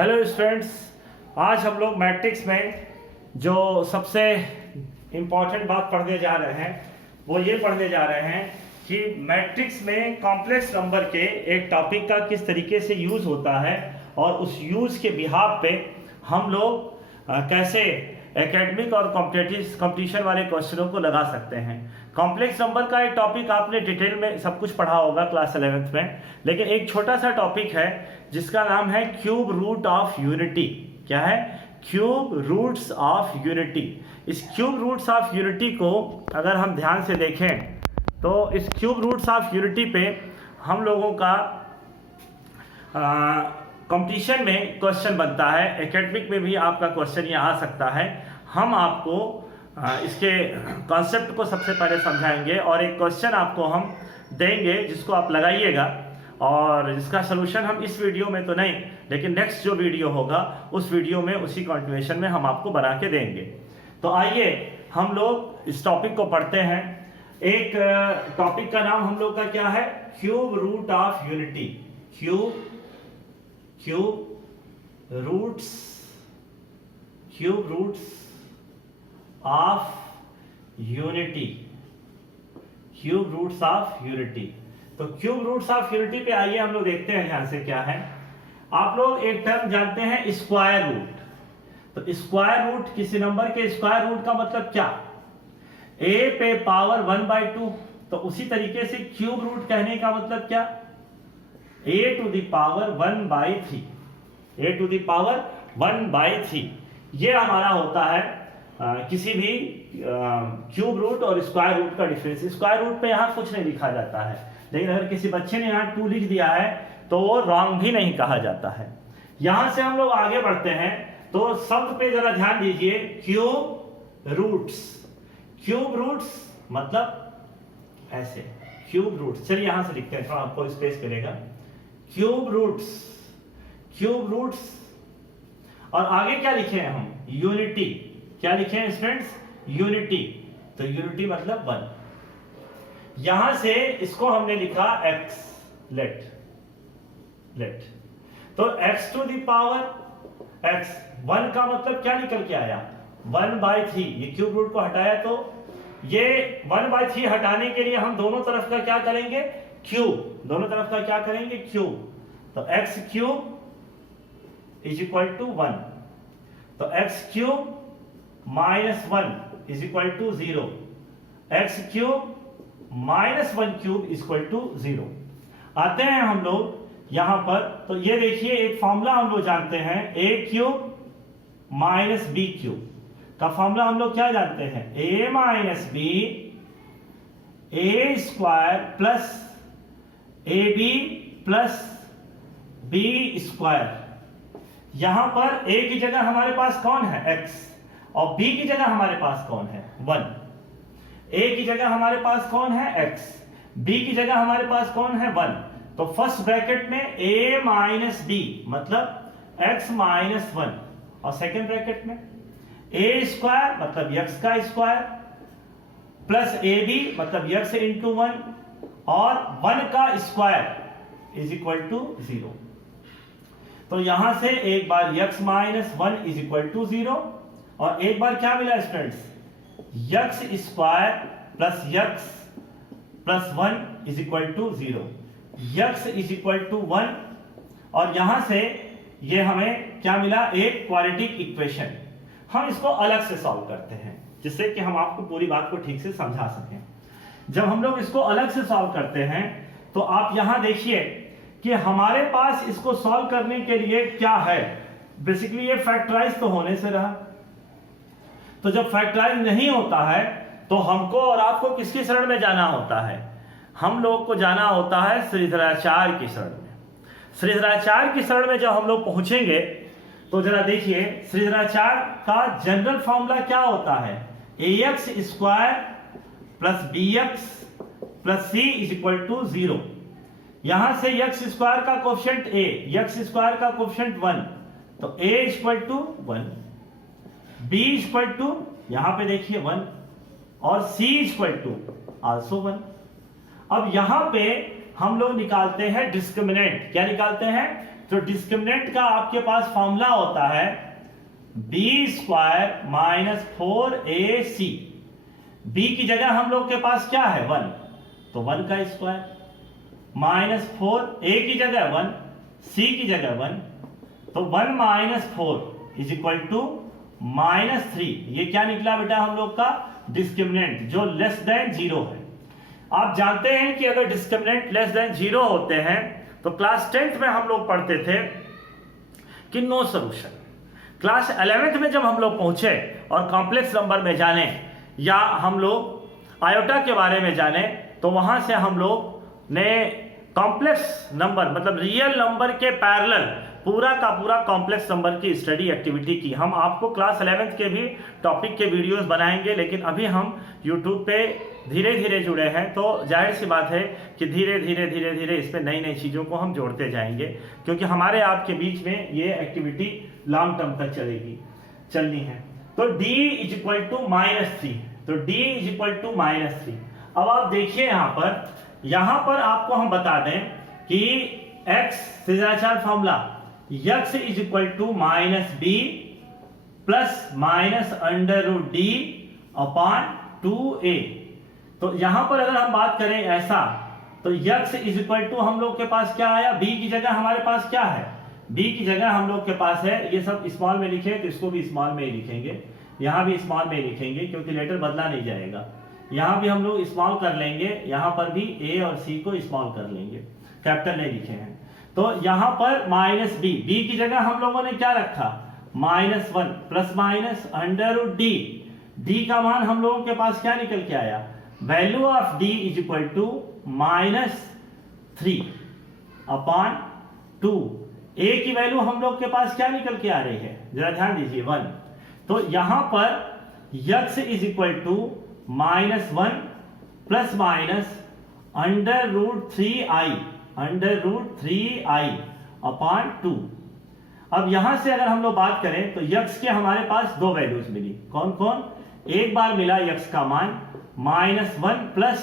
Hello students, आज हम लोग मैट्रिक्स में जो सबसे इम्पॉर्टेंट बात पढ़ने जा रहे हैं वो ये पढ़ने जा रहे हैं कि मैट्रिक्स में कॉम्प्लेक्स नंबर के एक टॉपिक का किस तरीके से यूज़ होता है और उस यूज़ के बिहाफ पे हम लोग कैसे एकेडमिक और कंपटीशन वाले क्वेश्चनों को लगा सकते हैं। कॉम्प्लेक्स नंबर का एक टॉपिक आपने डिटेल में सब कुछ पढ़ा होगा क्लास 11th में, लेकिन एक छोटा सा टॉपिक है जिसका नाम है क्यूब रूट ऑफ यूनिटी। क्या है? Cube roots of unity. इस क्यूब रूट्स ऑफ यूनिटी को अगर हम ध्यान से देखें तो इस क्यूब रूट्स ऑफ यूनिटी पे हम लोगों का कंपटीशन में क्वेश्चन बनता है, एकेडमिक में भी आपका क्वेश्चन ये आ सकता है। हम आपको इसके कॉन्सेप्ट को सबसे पहले समझाएंगे और एक क्वेश्चन आपको हम देंगे जिसको आप लगाइएगा और इसका सलूशन हम इस वीडियो में तो नहीं, लेकिन नेक्स्ट जो वीडियो होगा उस वीडियो में उसी कंटिन्यूएशन में हम आपको बना के देंगे। तो आइए हम लोग इस टॉपिक को पढ़ते हैं। एक टॉपिक का नाम हम लोग का क्या है? Cube root of unity. Cube roots of unity. Cube roots of unity. तो क्यूब रूट्स ऑफ यूनिटी पे आइए हम लोग देखते हैं ध्यान से क्या है। आप लोग एक टर्म जानते हैं स्क्वायर रूट। तो स्क्वायर रूट, किसी नंबर के स्क्वायर रूट का मतलब क्या? a पे पावर 1/2। तो उसी तरीके से क्यूब रूट कहने का मतलब क्या? a to the power 1/3। a to the power 1/3 ये हमारा होता है किसी भी क्यूब रूट और स्क्वायर रूट का डिफरेंस। स्क्वायर रूट पे यहाँ कुछ नहीं लिखा जाता है, लेकिन अगर किसी बच्चे ने यहाँ 2 लिख दिया है तो वो रॉन्ग भी नहीं कहा जाता है। यहां से हम लोग आगे बढ़ते हैं तो शब्द पे जरा ध्यान दीजिए। Cube roots. क्यूब रूट्स मतलब ऐसे क्यूब रूट्स। चलिए यहां से लिखते हैं, थोड़ा आपको स्पेस मिलेगा। क्यूब रूट्स, क्यूब रूट्स और आगे क्या लिखे हैं हम? यूनिटी। क्या लिखे हैं स्टूडेंट्स? यूनिटी। तो यूनिटी मतलब 1। यहां से इसको हमने लिखा x। लेट तो x to the power x। 1 का मतलब क्या निकल के आया? 1/3। ये क्यूब रूट को हटाया तो ये 1/3 हटाने के लिए हम दोनों तरफ का क्या करेंगे? क्यूब। दोनों तरफ का क्या करेंगे? क्यूब। तो x cube is equal to 1। तो x cube minus 1 is equal to 0। x cube minus 1 cube is equal to 0। आते हैं हम लोग यहां पर। तो ये देखिए एक फॉर्मूला हम लोग जानते हैं, a cube minus b cube का फॉर्मूला हम लोग क्या जानते हैं? a minus b a square plus ab plus b square. यहां पर a की जगह हमारे पास कौन है? x। और b की जगह हमारे पास कौन है? 1। a की जगह हमारे पास कौन है? x। b की जगह हमारे पास कौन है? 1। तो फर्स्ट ब्रैकेट में a माइनस b मतलब x माइनस 1 और सेकेंड ब्रैकेट में a स्क्वायर मतलब x का स्क्वायर प्लस ab मतलब x इंटू 1 और 1 का स्क्वायर इज इक्वल टू 0। तो यहां से एक बार x minus 1 is equal to 0 और एक बार क्या मिला students? x square plus x plus 1 is equal to 0। x is equal to 1 और यहां से ये हमें क्या मिला? एक क्वाड्रेटिक इक्वेशन। हम इसको अलग से सॉल्व करते हैं जिससे कि हम आपको पूरी बात को ठीक से समझा सकें। जब हम लोग इसको अलग से सॉल्व करते हैं तो आप यहां देखिए कि हमारे पास इसको सॉल्व करने के लिए क्या है। बेसिकली ये फैक्टराइज तो होने से रहा। तो जब फैक्टराइज नहीं होता है तो हमको और आपको किसकी शरण में जाना होता है? हम लोग को जाना होता है श्रीधराचार्य की शरण में। श्रीधराचार्य की शरण में जब हम लोग पहुंचेंगे तो जरा देखिए श्रीधराचार्य का जनरल फॉर्मूला क्या होता है? ax square plus bx plus c is equal to 0। यहां से x स्क्वायर का कोफिशिएंट a, x स्क्वायर का कोफिशिएंट 1, तो a equal to 1, b equal to यहां पे देखिए 1 और c इक्वल टू आल्सो 1। अब यहां पे हम लोग निकालते हैं डिस्क्रिमिनेंट। क्या निकालते हैं? तो डिस्क्रिमिनेंट का आपके पास फॉर्मूला होता है b² माइनस 4ac। b की जगह हम लोग के पास क्या है 1, तो 1 का स्क्वायर माइनस 4, a की जगह 1, c की जगह 1, तो 1 माइनस 4 इज इक्वल टू -3। ये क्या निकला बेटा हम लोग का डिस्क्रिमिनेंट जो लेस देन 0 है। आप जानते हैं कि अगर डिस्क्रिमिनेंट लेस देन 0 होते हैं तो क्लास 10th में हम लोग पढ़ते थे कि नो सॉल्यूशन। क्लास 11th में जब हम लोग पहुंचे और कॉम्प्लेक्स नंबर में जाने या हम लोग आयोटा के बारे में जाने तो वहां से हम लोग ने कॉम्प्लेक्स नंबर मतलब रियल नंबर के पैरेलल पूरा का पूरा कॉम्प्लेक्स नंबर की स्टडी एक्टिविटी की। हम आपको क्लास 11th के भी टॉपिक के वीडियोस बनाएंगे, लेकिन अभी हम यूट्यूब पे धीरे धीरे जुड़े हैं तो जाहिर सी बात है कि धीरे धीरे इस पर नई नई चीज़ों को हम जोड़ते जाएंगे, क्योंकि हमारे आपके बीच में ये एक्टिविटी लॉन्ग टर्म तक चलनी है। तो d इज इक्वल टू -3, तो d इज इक्वल टू -3। अब आप देखिए यहाँ पर आपको हम बता दें कि x सीधाचार formula x is equal to -b plus √d upon 2a। तो यहां पर अगर हम बात करें ऐसा तो x इज इक्वल टू हम लोग के पास क्या आया, b की जगह हमारे पास क्या है, b की जगह हम लोग के पास है, ये सब स्मॉल में लिखे तो इसको भी स्मॉल में ही लिखेंगे, यहां भी स्मॉल में ही लिखेंगे क्योंकि लेटर बदला नहीं जाएगा। यहां भी हम लोग स्मॉल कर लेंगे, यहां पर भी a और c को स्मॉल कर लेंगे, कैपिटल नहीं लिखे हैं। तो यहां पर -b की जगह हम लोगों ने क्या रखा -1 प्लस √d। d का मान हम लोगों के पास क्या निकल के आया, value of d is equal to -3 upon 2। a की वैल्यू हम लोग के पास क्या निकल के आ रही है, जरा ध्यान दीजिए 1। तो यहां पर x is equal to -1 plus √3i upon 2। अब यहां से अगर हम लोग बात करें तो x के हमारे पास दो वैल्यूज मिली, कौन कौन, एक बार मिला x का मान -1 प्लस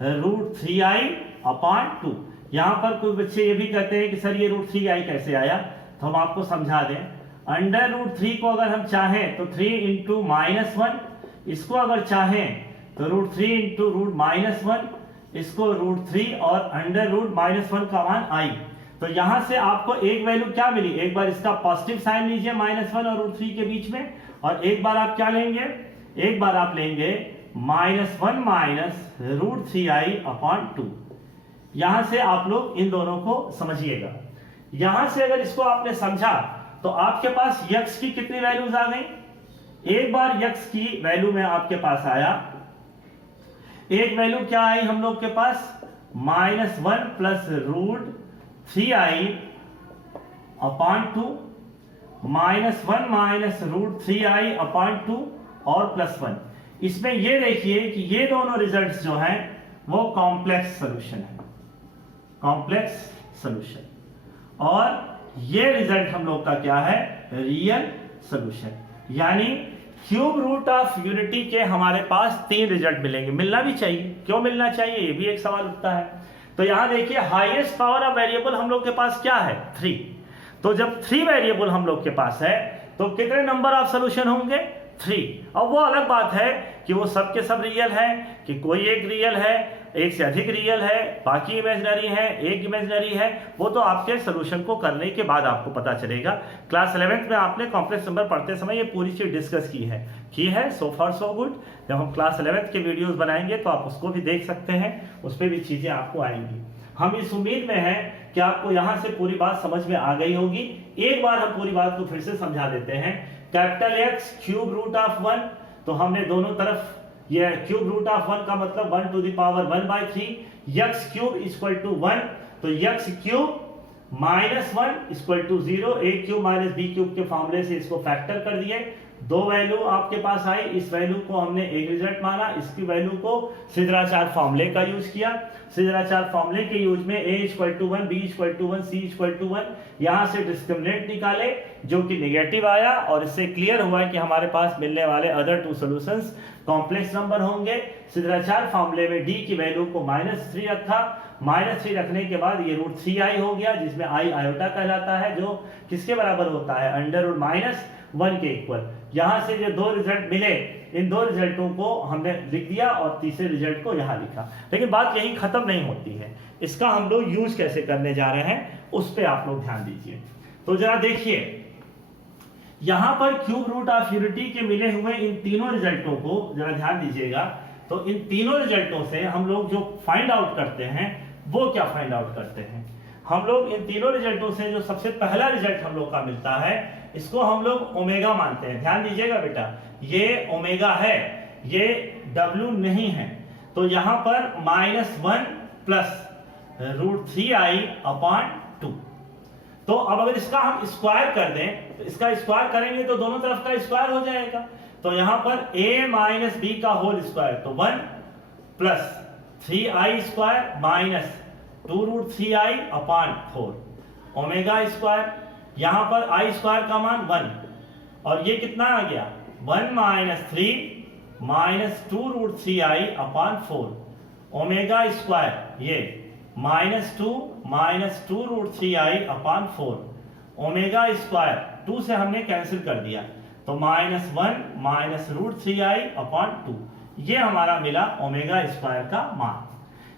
√3i अपॉन 2। यहां पर कुछ बच्चे ये भी कहते हैं कि सर ये √3i कैसे आया, तो हम आपको समझा दें। √3 को अगर हम चाहें तो 3 इंटू -1, इसको अगर चाहें तो √3 इंटू √-1, इसको √3 और √-1 का मान i। तो यहां से आपको एक वैल्यू क्या मिली, एक बार इसका पॉजिटिव साइन लीजिए -1 और √3 के बीच में, और एक बार आप क्या लेंगे, एक बार आप लेंगे -1 माइनस √3i अपॉन 2। यहां से आप लोग इन दोनों को समझिएगा। यहां से अगर इसको आपने समझा तो आपके पास x की कितनी वैल्यूज आ गई, एक बार x की वैल्यू में आपके पास आया, एक वैल्यू क्या आई हम लोग के पास -1 plus √3i upon 2, -1 minus √3i upon 2 और +1। इसमें ये देखिए कि ये दोनों रिजल्ट्स जो हैं वो कॉम्प्लेक्स सॉल्यूशन है, कॉम्प्लेक्स सॉल्यूशन, और ये रिजल्ट हम लोग का क्या है, रियल सॉल्यूशन। यानी क्यूब रूट ऑफ यूनिटी के हमारे पास 3 रिजल्ट मिलेंगे। मिलना भी चाहिए, क्यों मिलना चाहिए ये भी एक सवाल उठता है। तो यहां देखिए हाईएस्ट पावर ऑफ वेरिएबल हम लोग के पास क्या है 3। तो जब 3 वेरिएबल हम लोग के पास है तो कितने नंबर ऑफ सॉल्यूशन होंगे 3। अब वो अलग बात है कि वो सब के सब रियल है कि कोई एक रियल है, एक से अधिक रियल है, बाकी इमेजिनरी है, एक इमेजिनरी है, वो तो आपके सोल्यूशन को करने के बाद आपको पता चलेगा। क्लास 11th में आपने कॉम्प्लेक्स नंबर पढ़ते समय ये पूरी चीज डिस्कस की है। सो फार सो गुड। जब हम क्लास 11th के वीडियोस बनाएंगे तो आप उसको भी देख सकते हैं, उस पर भी चीजें आपको आएंगी। हम इस उम्मीद में हैं कि आपको यहाँ से पूरी बात समझ में आ गई होगी। एक बार हम पूरी बात को फिर से समझा देते हैं। Capital X cube root of 1, तो हमने दोनों तरफ ये क्यूब रूट ऑफ 1 का मतलब 1 to the power 1/3, x cube equal to 1, तो x cube -1 equal to 0, a cube minus b cube के फॉर्मूले से इसको फैक्टर कर दिए, दो वैल्यू आपके पास आई, इस वैल्यू को हमने एक रिजल्ट माना, इसकी वैल्यू को सिद्धाचार फॉर्मूले का यूज किया। सिद्धाचार फॉर्मूले के यूज में a equal to 1, b equal to 1, c equal to 1, यहां से डिस्क्रिमिनेंट निकाले जो कि नेगेटिव आया, और इससे क्लियर हुआ कि हमारे पास मिलने वाले अदर 2 सॉल्यूशंस कॉम्प्लेक्स नंबर होंगे। सिद्धाचार फॉर्मूले में d की वैल्यू को -3 रखा, -3 रखने के बाद ये √3i हो गया, जिसमें i आयोटा कहलाता है, जो किसके बराबर होता है, √-1 के इक्वल। यहाँ से जो दो रिजल्ट मिले, इन दो रिजल्टों को हमने लिख दिया और तीसरे रिजल्ट को यहाँ लिखा। लेकिन बात यही खत्म नहीं होती है, इसका हम लोग यूज कैसे करने जा रहे हैं उस पर आप लोग ध्यान दीजिए। तो जरा देखिए, यहां पर क्यूब रूट ऑफ यूनिटी के मिले हुए इन तीनों रिजल्टों को जरा ध्यान दीजिएगा। तो इन तीनों रिजल्टों से हम लोग जो फाइंड आउट करते हैं वो क्या फाइंड आउट करते हैं, हम लोग इन तीनों रिजल्टों से जो सबसे पहला रिजल्ट हम लोग का मिलता है, इसको हम लोग ओमेगा मानते हैं। ध्यान दीजिएगा बेटा, ये ओमेगा है, ये W नहीं है। तो यहां पर -1 प्लस √3i/2। तो अब अगर इसका हम स्क्वायर कर दें, तो इसका स्क्वायर करेंगे तो दोनों तरफ का स्क्वायर हो जाएगा। तो यहां पर a - b का होल स्क्वायर, तो 1 plus 3i² minus 2√3i/4 omega square. यहां पर i² का मान 1 और ये कितना आ गया, 1 - 3 माइनस 2√3i/4 ओमेगा स्क्वायर, ये -2 माइनस 2√3i/4 ओमेगा स्क्वायर। 2 से हमने कैंसिल कर दिया, तो -1 माइनस √3i/2 ये हमारा मिला ओमेगा स्क्वायर का मान।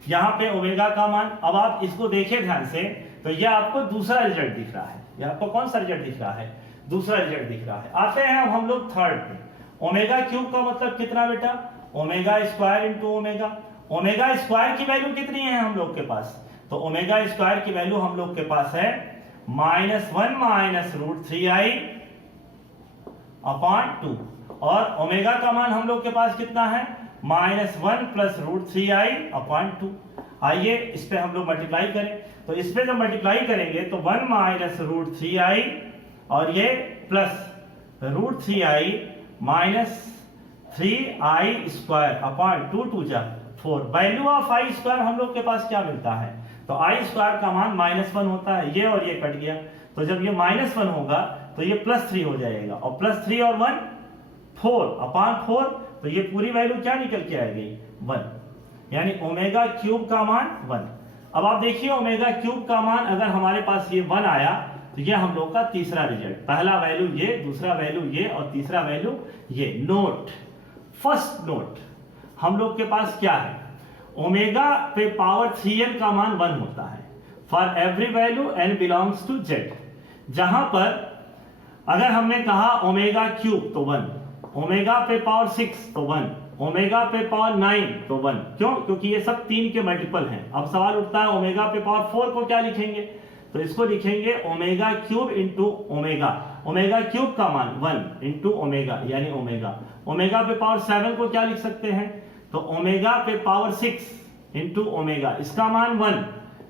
यहाँ पे ओमेगा का मान, अब आप इसको देखिए ध्यान से, तो ये आपको दूसरा रिजल्ट दिख रहा है। ये आपको कौन सा रिजल्ट दिख रहा है, दूसरा रिजल्ट दिख रहा है। आते हैं अब हम लोग थर्ड पे। ओमेगा क्यूब का मतलब कितना बेटा, omega square into omega. Omega square की वैल्यू कितनी है हम लोग के पास, तो ओमेगा स्क्वायर की वैल्यू हम लोग के पास है -1 माइनस √3i/2 और ओमेगा का मान हम लोग के पास कितना है, -1 प्लस √3i/2। आइए इस पे हम लोग मल्टीप्लाई करें, तो इस पे जब मल्टीप्लाई करेंगे तो 1 माइनस √3i और ये प्लस √3i माइनस 3i² 2 जा 4। वैल्यू ऑफ i² हम लोग के पास क्या मिलता है, तो i² का मान -1 होता है, ये और ये कट गया, तो जब ये -1 होगा तो ये +3 हो जाएगा, और +3 और 1 4/4, तो ये पूरी वैल्यू क्या निकल के आएगी, 1, यानी ओमेगा क्यूब का मान 1। अब आप देखिए ओमेगा क्यूब का मान अगर हमारे पास ये 1 आया तो ये हम लोग का तीसरा रिजल्ट, पहला वैल्यू ये, दूसरा वैल्यू ये और तीसरा वैल्यू ये। नोट, फर्स्ट नोट हम लोग के पास क्या है, ओमेगा पे पावर 3n का मान 1 होता है for every value n belongs to z। जहां पर अगर हमने कहा ओमेगा क्यूब तो 1, ओमेगा पे पावर 6 तो 1, ओमेगा पे पावर 9 तो 1। क्यों, क्योंकि ये सब 3 के मल्टीपल हैं। अब सवाल उठता है ओमेगा पे पावर 4 को क्या लिखेंगे, तो इसको लिखेंगे omega cube into omega. Omega cube का मान 1 इंटू ओमेगा यानी ओमेगा। ओमेगा पे पावर 7 को क्या लिख सकते हैं, तो ओमेगा पे पावर 6 इंटू ओमेगा, इसका मान 1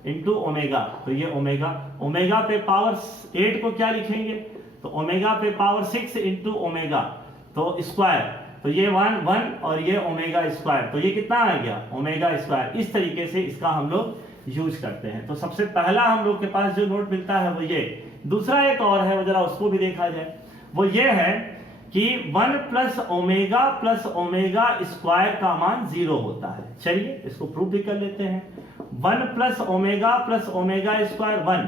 इंटू ओमेगा, तो ये ओमेगा। ओमेगा पे पावर 8 को क्या लिखेंगे, तो ओमेगा पे पावर 6 इंटू ओमेगा, तो स्क्वायर, तो ये 1 और ये ओमेगा स्क्वायर, तो ये कितना आ गया, ओमेगा स्क्वायर। इस तरीके से इसका हम लोग यूज करते हैं। तो सबसे पहला हम लोग के पास जो नोट मिलता है वो ये। दूसरा एक और है, वो जरा उसको भी देखा जाए, वो ये है कि 1 प्लस ओमेगा स्क्वायर का मान 0 होता है। चलिए इसको प्रूव भी कर लेते हैं। 1 प्लस ओमेगा स्क्वायर 1।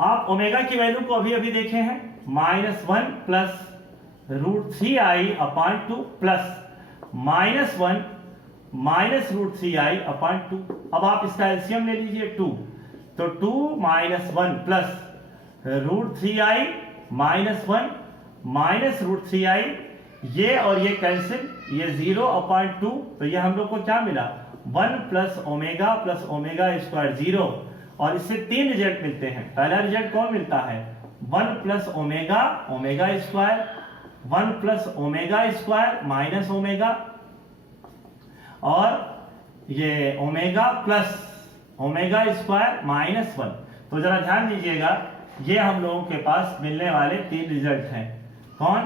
आप ओमेगा की वैल्यू को अभी अभी देखे हैं, -1 plus √3i/2 plus -1 minus √3i/2। अब आप इसका एलसीएम ले लीजिए 2, तो 2 - 1 प्लस √3i -1 माइनस √3i, ये और ये कैंसिल, ये 0/2, तो ये हम लोग को क्या मिला, 1 प्लस ओमेगा स्क्वायर 0। और इससे 3 रिजल्ट मिलते हैं। पहला रिजल्ट कौन मिलता है, 1 plus omega square, 1 plus omega square minus omega, और ये ओमेगा प्लस ओमेगा स्क्वायर -1। तो जरा ध्यान दीजिएगा, ये हम लोगों के पास मिलने वाले 3 रिजल्ट हैं। कौन,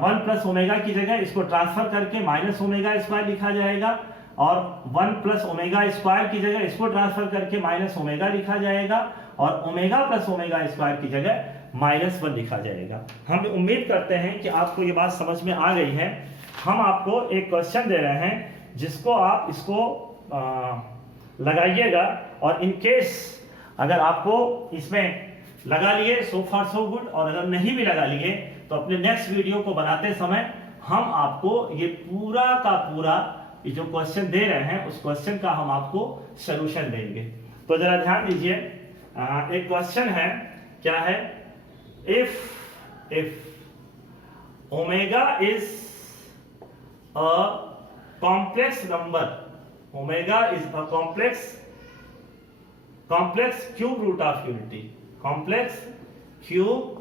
1 प्लस ओमेगा की जगह इसको ट्रांसफर करके माइनस ओमेगा स्क्वायर लिखा जाएगा, और 1 प्लस ओमेगा स्क्वायर की जगह इसको ट्रांसफर करके माइनस ओमेगा लिखा जाएगा, और ओमेगा प्लस ओमेगा स्क्वायर की जगह -1 लिखा जाएगा। हम उम्मीद करते हैं कि आपको ये बात समझ में आ गई है। हम आपको एक क्वेश्चन दे रहे हैं जिसको आप इसको लगाइएगा। और इन केस अगर आपको इसमें लगा लिए सो फार सो गुड, और अगर नहीं भी लगा लिए तो अपने नेक्स्ट वीडियो को बनाते समय हम आपको ये पूरा का पूरा ये जो क्वेश्चन दे रहे हैं उस क्वेश्चन का हम आपको सलूशन देंगे। तो जरा ध्यान दीजिए, एक क्वेश्चन है, क्या है, if omega is a complex number, omega is a complex cube root of unity, complex cube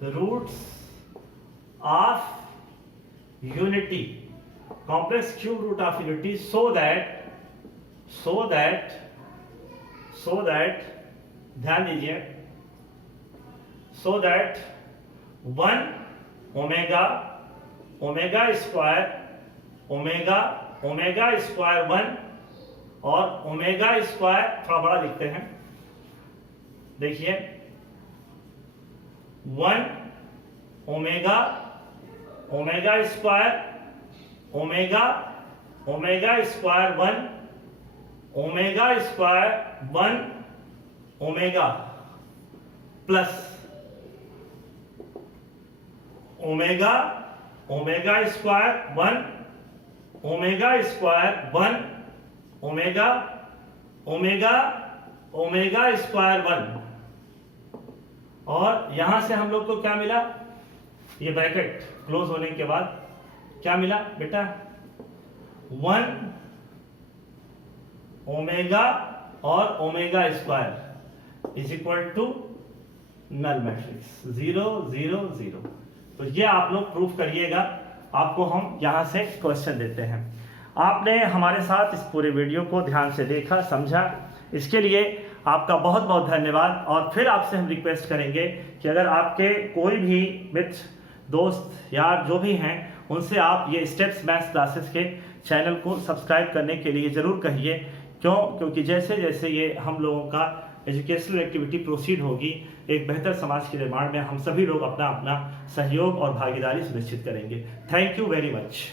roots of unity, complex cube root of unity, so that ध्यान दीजिए, so that 1 ओमेगा स्क्वायर 1 और omega square थोड़ा बड़ा लिखते हैं, देखिए 1 omega square omega square 1 omega square 1 omega plus omega square 1 omega square 1 omega square 1। और यहां से हम लोग को क्या मिला, ये ब्रैकेट क्लोज होने के बाद क्या मिला बेटा, 1 ओमेगा और omega square is equal to null matrix 0 0 0। तो ये आप लोग प्रूफ करिएगा, आपको हम यहां से क्वेश्चन देते हैं। आपने हमारे साथ इस पूरे वीडियो को ध्यान से देखा, समझा, इसके लिए आपका बहुत बहुत धन्यवाद। और फिर आपसे हम रिक्वेस्ट करेंगे कि अगर आपके कोई भी मित्र, दोस्त, यार जो भी हैं, उनसे आप ये स्टेप्स मैथ्स क्लासेस के चैनल को सब्सक्राइब करने के लिए ज़रूर कहिए। क्योंकि जैसे जैसे ये हम लोगों का एजुकेशनल एक्टिविटी प्रोसीड होगी, एक बेहतर समाज के निर्माण में हम सभी लोग अपना अपना सहयोग और भागीदारी सुनिश्चित करेंगे। Thank you very much.